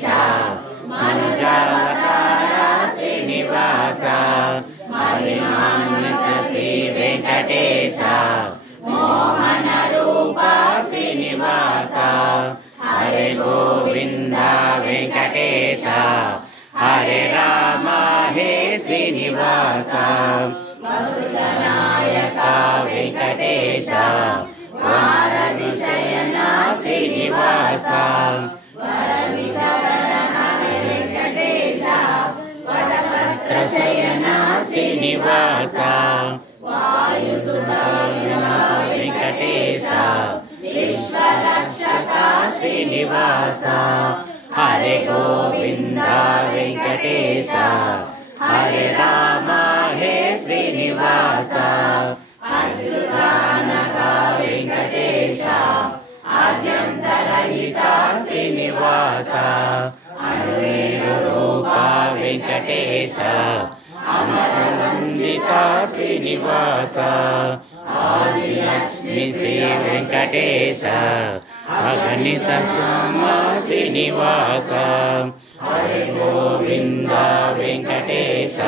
వెంకటేశ మనుజావతార శ్రీనివాస మహిమాన్విత శ్రీ వెంకటేశ మోహన రూప శ్రీనివాస హరే గోవింద వెంకటేశ హరే రామ హే శ్రీనివాస వసుధనాయక వెంకటేశ వారధి శయన శ్రీనివాస వరవిధరణ హరే వెంకటేశ వటపత్ర శయన శ్రీనివాస వాయుసుధన వెంకటేశ విశ్వరక్షక శ్రీనివాస హరే గోవింద వెంకటేశ హరే రామ హే శ్రీనివాస అచ్యుతానక వెంకటేశ ఆద్యంతరహిత శ్రీనివాస అనురేణు రూప వెంకటేశ అమరవందిత శ్రీనివాస ఆదిలక్ష్మి శ్రీ వెంకటేశ అగణిత శ్యామ శ్రీనివాస హరే గోవింద వెంకటేశ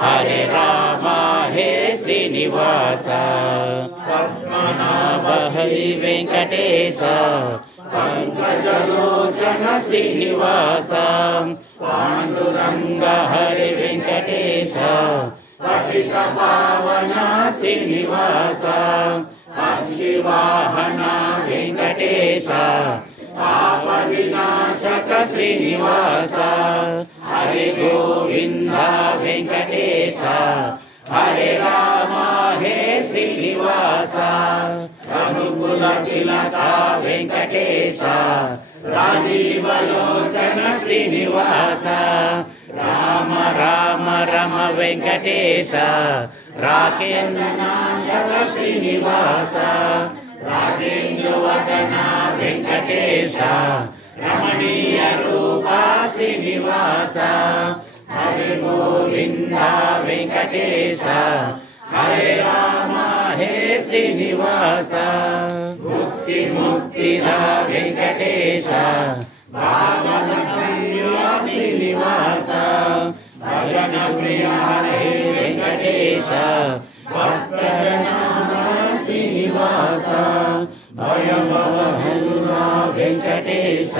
హరే రామ హే శ్రీనివాస పద్మనాభ హరి వెంకటేశ పంకజలోచన శ్రీనివాస పాండురంగ హరి వెంకటేశ పతిత పావన శ్రీనివాస పక్షివాహన వెంకటేశ పాప వినాశక శ్రీనివాస హరే గోవింద వెంకటేశ హరే రామ హే శ్రీనివాస రఘుకుల తిలక వెంకటేశ రాజీవలోచన శ్రీనివాస రామ రామ రమ వెంకటేశ రాకేశ నాశక శ్రీనివాస రాజేంద్రవదన వెంకటేశ రమణీయ రూప శ్రీనివాస హరే గోవింద వెంకటేశ హరే రామ హే శ్రీనివాస ముక్తి ముక్తిద వెంకటేశ భావన ప్రియ శ్రీనివాస భజన ప్రియ హరే వెంకటేశ భక్తజనామ శ్రీనివాస భయభవహర వెంకటేశ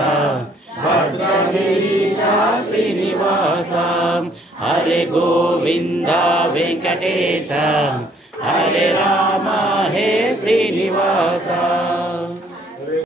భద్రగిరీశ శ్రీనివాస హరే గోవింద వెంకటేశ హరే రామ హే శ్రీనివాస